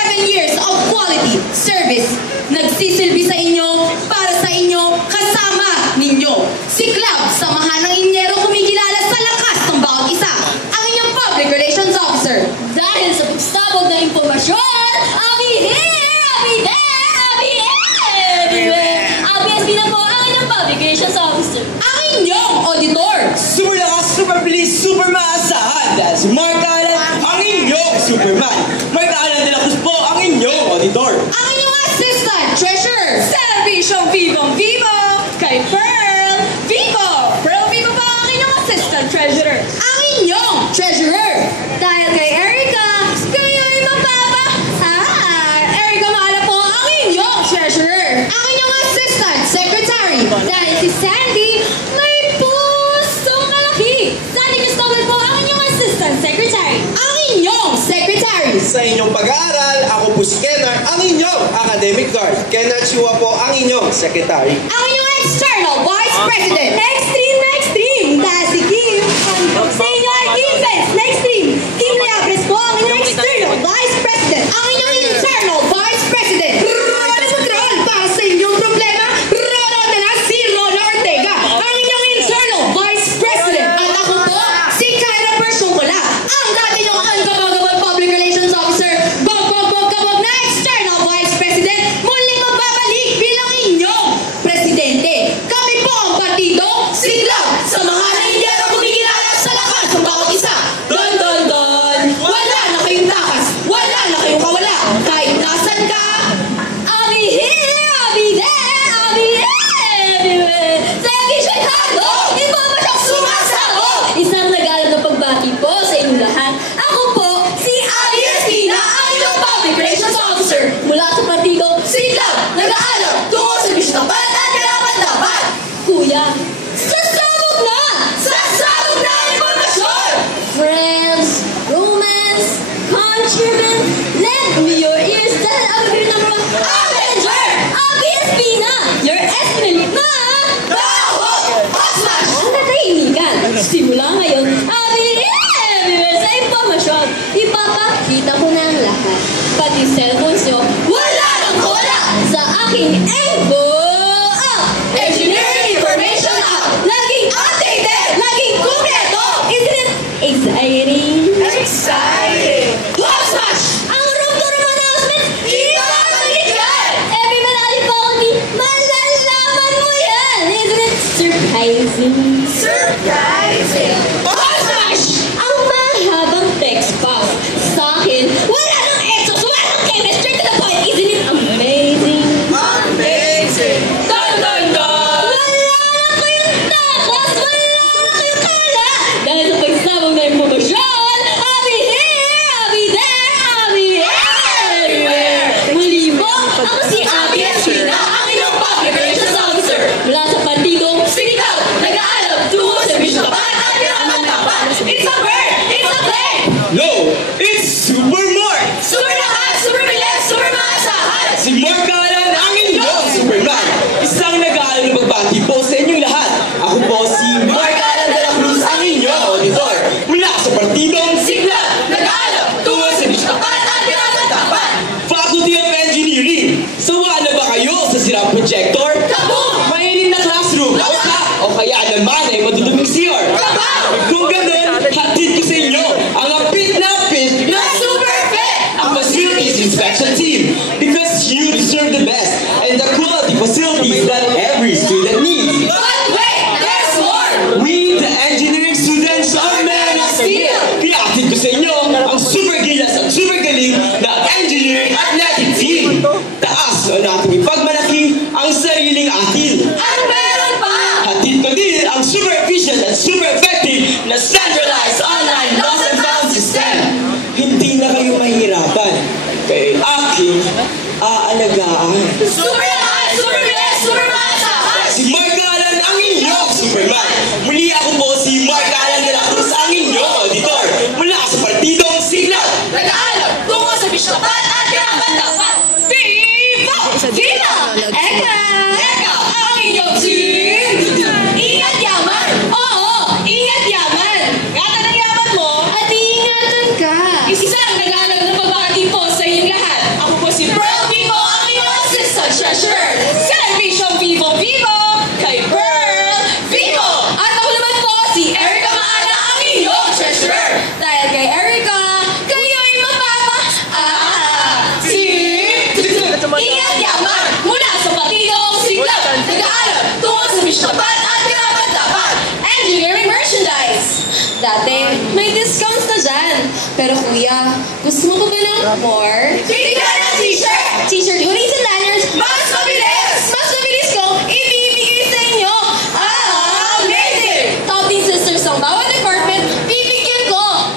7 years of quality service. Nagsisilbi sa inyo, para sa inyo, kasama ninyo. Si Club, samahan ng inyero kumikilala sa lakas ng bawat isa. Ang inyong Public Relations Officer. Dahil sa pagsabog ng impormasyon, I'll be everywhere. ABS na po ang inyong Public Relations Officer. Ang inyong Auditor. Super lakas, super bilis, super maasahan. Dahil si Mark Allen, ang inyong Superman. Mark Allen de la Cruz po, ang inyong Auditor. Ang inyong Assistant Treasurer. Servisyong Vivo kay Pearl Vivo. Pearl Vivo po ang inyong Assistant Treasurer. Ang inyong Treasurer. Dahil kay Erica, kayo'y mapapa. Erica Maala po ang inyong Treasurer. Ang inyong Assistant Secretary. Dahil si Sandy, may pusong kalaki. Sandy Cristobal po ang inyong Assistant Secretary. Ang inyong Secretary. Sa inyong pag-aaral, ako po si Kenner, ang inyong academic guard. Kenner Chua po ang inyong secretary. Ang inyong External Vice President. Extreme. Dahil si Kim, sa inyo ay Kim Benz. Kim Leabres po ang inyong External Vice President. Ang inyong Internal Vice President. Roll para sa inyong problema. Roll na na si Rona Ortega. Ang inyong Internal Vice President. At ako po, si Kyra Persungkola. Ang dati niyong angkabagabang Public Relations Officer. Kabog na External Vice President. Muling magbabalik bilang inyong Presidente. Kami po ang partido, Sigla. Sa mga naindyero kumikilala sa lakas ng bawat isa. Don. Wala na kayong takas. Wala na kayong kawala. Kahit nasan ka. I'll be here, I'll be there, I'll be everywhere. Sa Chicago, iba pa siyang sumasabog. Isang nag-alab na pagbati po sa inyong lahat. Ako po, si Abby Espina, ang inyong Public Relations Officer. Mula sa partido, Sigla, nag-aalab tungo sa bisyo tapat at karapat-dapat. Kuya, sasabog na ang impormasyon. Friends, romance, countrymen, lend me your ears dahil ako rin ang mga Avenger! Abby Espina, your estimate na Hot-Smash! Ang tatahimikan. Simula ngayon, Abby everywhere sa impormasyon. Ipapakita ko na ang lahat. Pati cellphones nyo, wala nang wala sa aking info. Engineering Information App. Laging updated, laging kumpleto. Isn't it exciting? Hot-Smash! Ang room-to-room announcement, ipapalitan! Every manali po ako ni malalaman mo yan! Isn't it surprising? Hot-Smash! Ang mahabang text pa. Sa akin, wala nang exos, wala nang chemistry to the point. Isn't it amazing? Don! Wala na kayong takas, wala na kayong kala. Dahil sa pagsabog na impormasyon, I'll be here, I'll be there, I'll be everywhere. Muli po, ako si Abby Espina, ang inyong Public Relations Officer. Mula sa partido, Sigla, nag-aalab tungo sa bisyo tapat at karapat-dapat. It's a bird, it's a plane. No, it's Super Mark! Super lakas, super bilis, super maasahan. Si Mark Allen, ang inyong Superman. Isang nag-aaral na magbati po sa inyong lahat. Ako po si Mark Allen de la Cruz, ang inyong Auditor. Mula sa partidong Sigla, nag-aalab tungo sa bisyo tapat at karapat-dapat. Faculty of Engineering. Sawa na ba kayo sa sirang projector? Kaboom! Mainit na classroom. O kaya naman ay maduduming CR. Kung ganun, hatid ko sa inyo ang apit na Super fit! ang Facilities Inspection Team. Because you deserve the best and the quality facilities that every student needs. But wait, there's more! We, the engineering students, are men of steel. Kaya hatid ko sa inyo ang super gilas at super galing na engineering athletic team. Taas o nating ipagmalaki ang sariling atin. At meron pa! Hatid ko din ang super efficient at super effective na centralized online lost and found system. Hindi na kayo mahihirapan. Kaya aking aalagaan. Super lakas, super bilis, super maasahan! Si Mark Allen ang inyong Superman. Muli ako po si Mark Allen de la Cruz, ang inyong Auditor. Mula sa partidong Sigla. Nag-aalab tungo sa bisyo tapat at karapat-dapat. Viva! Eka! Ang inyong team! Ingat yaman! Oo, ingat yaman! Ingatan ang yaman mo! At iingatan ka! Isa lang nag-aalab ng pagbati po sa inyong lahat. Ako po si Pearl Vivo, ang iyong assistant treasurer. Celebration Vivo Vivo kay Pearl Vivo. At ako naman po si Erica Maala, ang iyong treasurer. Dahil kay Erica, kayo'y Ingat yaman mula sa partidong siglap. Nag-aaral tungo sa misyapan at karapat-dapat. Engineering merchandise. Dati, may discounts na dyan. Pero kuya, gusto mo pa ba ng more? Bigyan ng t-shirt! T-shirt, hoodies, and lanyards. Mas mabilis! Mas mabilis ko, ibibigay sa inyo. Amazing! Top Teen Sisters ang bawat department.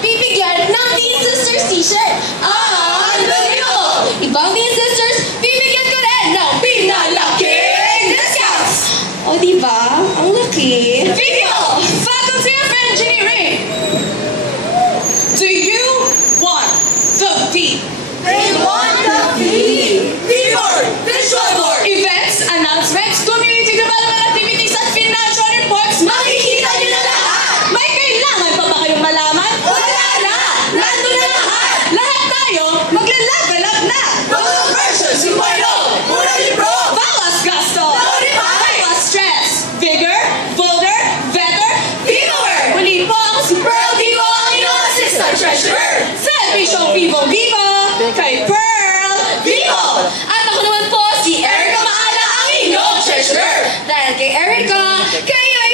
Bibigyan ng Teen Sisters t-shirt. Unbelievable! Ibang Teen Sisters, bibigyan ko rin ng pinalaking discounts. O diba? Ang laki. Vivo! Faculty of Engineering! Do you want the V? They want the V! V-board! Visual board! Events, announcements, community development activities, at financial reports. Makikita nyo na lahat! May kailangan pa ba kayong malaman? Wala na! Nandun na lahat! Lahat tayo magla-level up na! Mga versions 2.0! Mura libro! Bawas gasto! Bawas stress! Vigor, bolder, better, Vivoer! Muli po ako si Pearl Vivo, ang iyong assistant treasurer! Celebration Vivo Vivo kay Pearl Vivo! At ako naman po si Erica Maala, ang iyong treasurer! Dahil kay Erica, kayo ay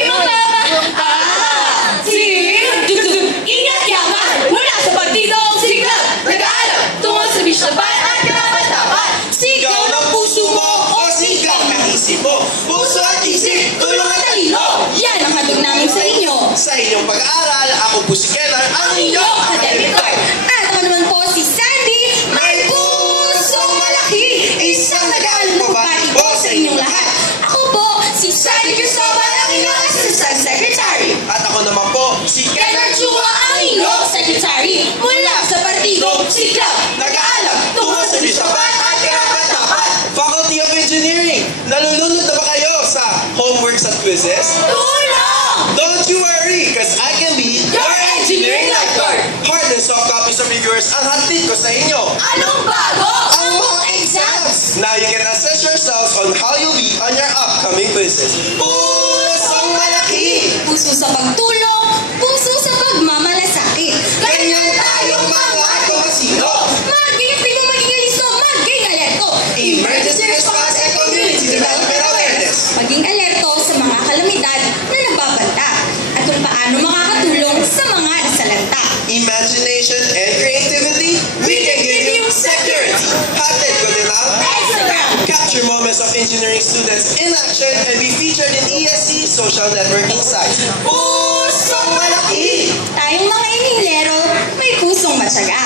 Ingat yaman mula sa partidong siglap. Nag-aaral tungo sa misyapan at karapat-dapat. Sigaw ng puso mo o sigaw ng isip mo. Puso at isip, tulong at talino. Yan ang handog namin sa inyo. Sa inyong pag-aaral, ako po si Kenar, ang inyong academic card. At ako naman po si Sandy, may pusong malaki. Isang nag-aaral na bati po sa inyong lahat. Ako po si Sandy Cristobal, ang inyong assistant secretary. At ako naman po, si Kenar Chua, ang inyong secretary. Mula sa partidong siglap. Nag-aaral tungo sa misyapan at karapat-dapat. Faculty of Engineering, nalulunod na ba kayo sa homeworks at quizzes? Tulong! Don't you worry, cause I can be Your engineering lifeguard. Hard and soft copies of reviewers ang hatid ko sa inyo. Anong bago? Ang mga exams! Now you can assess yourselves on how you'll be on your upcoming quizzes. Pusong malaki! Puso sa pagtulong, puso sa pagmamalasakit. Ganyan tayong mga tumasino. Maging primo, maging listo, maging alerto. Emergency response and community development awareness. Maging alerto sa mga kalamidad na nagbabanta at kung paano makakatulong sa mga nasalanta. Imagination and creativity, we can give you security. Hatid ko din ang Instagram! capture moments of engineering students in action and be featured in ESC social networking sites. Pusong malaki! Tayong mga inhinyero, may pusong matyaga,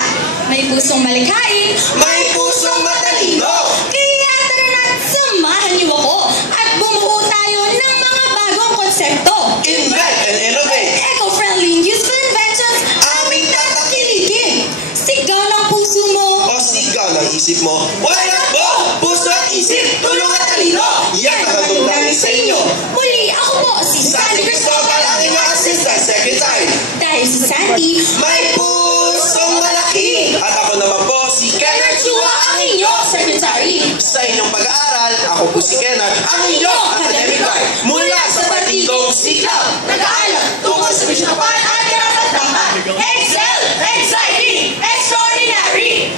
may pusong malikhain, May pusong matalino! kaya tara na't samahan niyo ako at bumuo tayo ng mga bagong konsepto. Invent and innovate! Eco-friendly and useful inventions, Aming tatakilikin! sigaw ng puso mo. O sigaw ng isip mo, wala po! Puso at isip, tulong at talino! Yan ang handog namin sa inyo! Muli, ako po si Sandy Cristobal, ang inyong assistant secretary! Dahil si Sandy, May pusong malaki! At ako naman po si Kenar Chua, ang inyong secretary. Sa inyong pag-aaral, ako po si Kenar, ang inyong academic guide. Mula sa partidong siglap, nag-aaral tungo sa misyapan at karapat-dapat. Excel, exciting, extraordinary.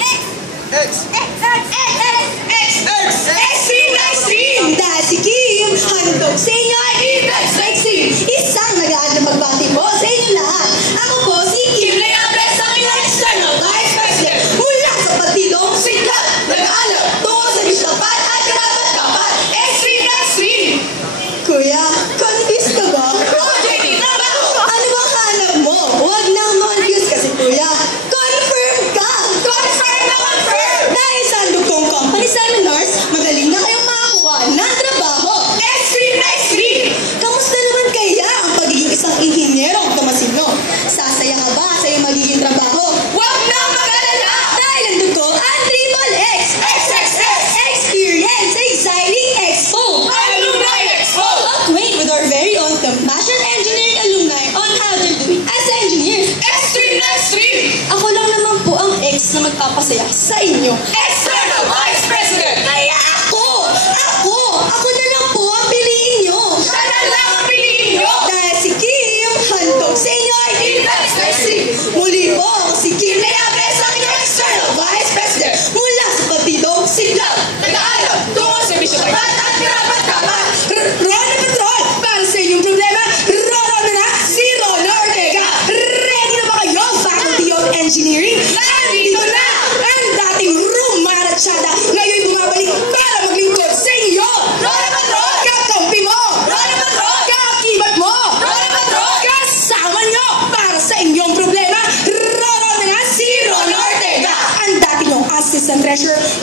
Extreme na extreme! Dahil si Kim, handog sa inyo ay Ibex Extreme! Isang nag-aaral na magbati po sa inyo lahat. Ako po si Kim Leandres, ang inyong external vice president. Mula sa partidong siglap, nag-aaral tungo sa misyapan at karapat-dapat. Extreme na extreme! Kuya, confused ka ba? Oh, JP,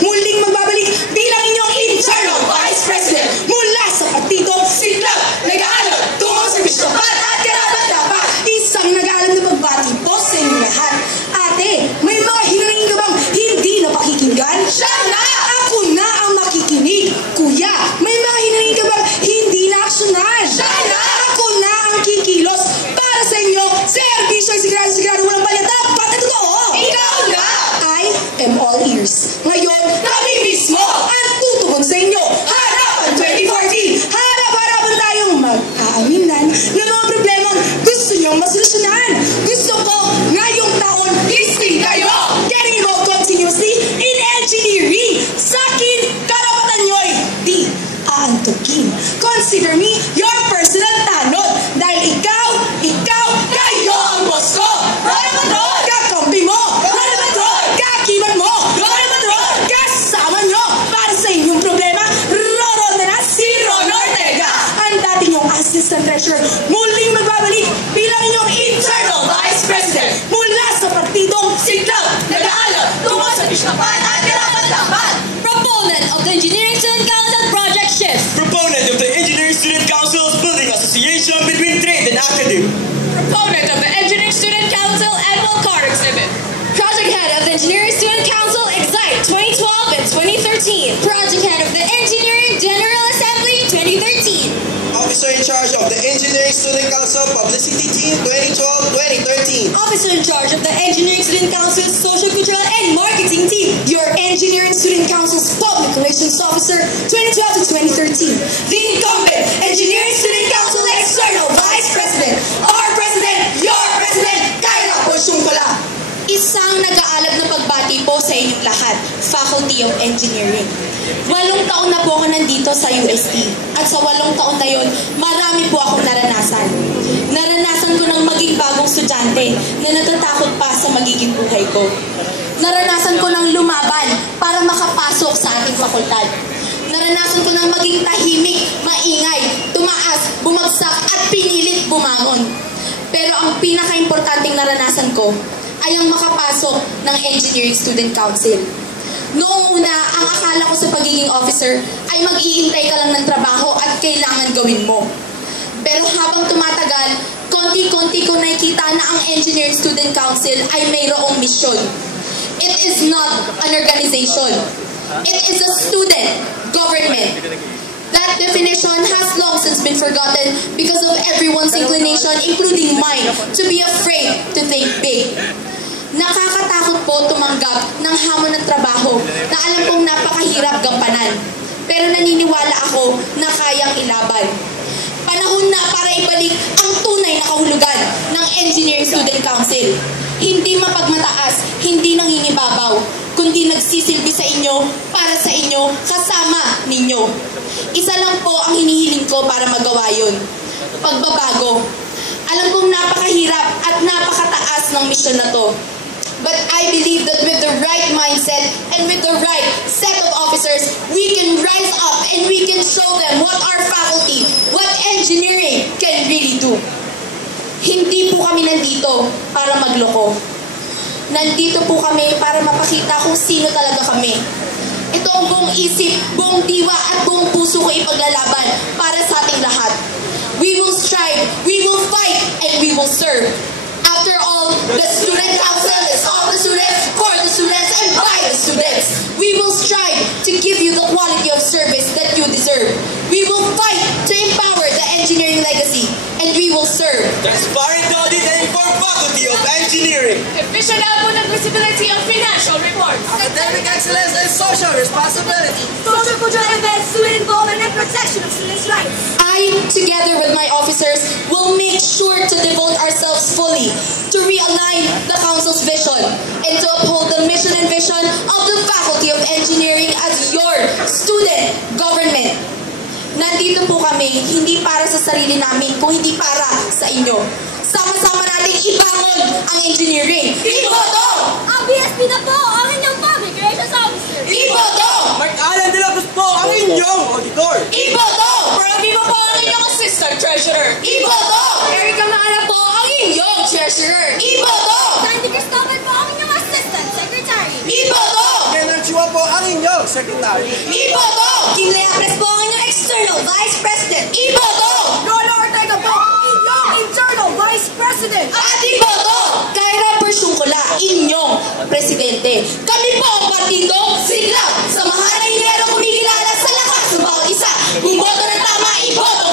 muling magbabalik bilang inyong internal vice president mula sa partidong Siklab, nag-aalab tungkol sa bisyupan at karapat-dapat. Isang nag-aalab na pagbati po sa inyong lahat. Ate, may mga hinangin ka bang hindi na pakikinggan? Siya na! Ako na ang makikinig. Kuya, may mga hinangin ka bang hindi na aksyonan? Siya na! Ako na ang kikilos para sa inyo. Servisyo ay sigurado walang palyatap. Pati totoo! Ikaw na! I am all ears. Ngayon, kami mismo ang tutugon sa inyo. Harapan 2014! Harap-harapan tayong mag-aaminan ng mga problemang gusto nyong masolusyonan. Gusto ko ngayong taon, listing kayo! Getting involved continuously in engineering. Sa akin, karapatan nyo'y di aantukin. Consider me your personal tanod. Dahil ikaw, kayo ang boss ko! Roy Patrol! Kakampi mo! Roy Patrol! Kakibat mo! Roy Patrol! Kasama nyo! Para sa inyong problema, roronda na si Ron Ortega! Ang dati nyong assistant treasurer, muling magbabalik bilang inyong internal vice president mula sa partidong Siklab, nag-aalab tungkol sa bisyupan at karapat-dapat. Proponent of the Engineering Student Council Project Shift. Proponent of the Engineering Student Council's Building Association between Trade and Academe. Proponent of the Engineering Student Council Annual Card Exhibit. Project Head of the Engineering Student Council Excite 2012 and 2013. Project Head of the Engineering General Assembly 2013. Officer in charge of the Engineering Student Council Publicity Team 2012-2013. Officer in charge of the Engineering Student Council's Social, Cultural, and Marketing Team. Your Engineering Student Council's Public Relations Officer 2012 to 2013. The incumbent Engineering Student Council External Vice President. Our President, your President, Kyra Porciungcola. Isang nag-aalab na pagbati po sa inyong lahat, Faculty of Engineering. 8 taon na po ako nandito sa UST. At sa 8 taon na yon, marami po akong naranasan. Naranasan ko ng maging bagong estudyante na natatakot pa sa magiging buhay ko. Naranasan ko ng lumaban para makapasok sa ating fakultad. Naranasan ko ng maging tahimik, maingay, tumaas, bumagsak at pinilit bumangon. Pero ang pinaka-importanting naranasan ko ay ang makapasok ng Engineering Student Council. Noong una, ang akala ko sa pagiging officer ay mag-iintay ka lang ng trabaho at kailangan gawin mo. Pero habang tumatagal, konti-konti ko nakikita na ang Engineering Student Council ay mayroong misyon. It is not an organization. It is a student government. That definition has long since been forgotten because of everyone's inclination, including mine, to be afraid to think big. Nakakatakot po tumanggap ng hamon ng trabaho na alam kong napakahirap gampanan. Pero naniniwala ako na kayang ilaban. Panahon na para ibalik ang tunay na kahulugan ng Engineering Student Council. Hindi mapagmataas, hindi nangingibabaw, kundi nagsisilbi sa inyo, para sa inyo, kasama ninyo. Isa lang po ang hinihiling ko para magawa yun. Pagbabago. Alam kong napakahirap at napakataas ng misyon na to. But I believe that with the right mindset and with the right set of officers, we can rise up and we can show them what our faculty, what engineering can really do. Hindi po kami nandito para magloko. Nandito po kami para mapakita kung sino talaga kami. Ito ang buong isip, buong diwa at buong puso ko ipaglalaban para sa ating lahat. We will strive, we will fight, and we will serve. After all, the Student Council is of the students, for the students, and by the students. We will strive to give you the quality of service that you deserve. We will fight to empower the engineering legacy, and we will serve. Transparent audit and informed faculty of engineering. Efficient output and visibility of financial reports. Academic excellence and social responsibility. Social, cultural events, student involvement, and protection of students' rights. I, together with my officers, will make sure to devote ourselves fully to realign the Council's vision and to uphold the mission and vision of the Faculty of Engineering as your student government. Nandito po kami, hindi para sa sarili namin, kung hindi para sa inyo. Sama-sama nating ibangon ang engineering. Iboto! Ang BSP na po, ang inyong public relations officer. Iboto! Mark Alan de la Cruz po ang inyong auditor. Iboto! Proby mo po ang inyong assistant treasurer. Iboto! Erica Maana po ang inyong treasurer. Iboto! Sandy Cristobal po ang inyong assistant secretary. Iboto! Kenneth Chua po ang inyong Secretary. Iboto! Kim Leapres po ang inyong External Vice President. Iboto! Lola Ortega po ang inyong Internal Vice President. At iboto! Kyra Persungcola, inyong presidente. Kami po ang partidong Siglap. Samahan ng Inero kumikilala sa lakas ng bawat isa. Kung boto ng tama, iboto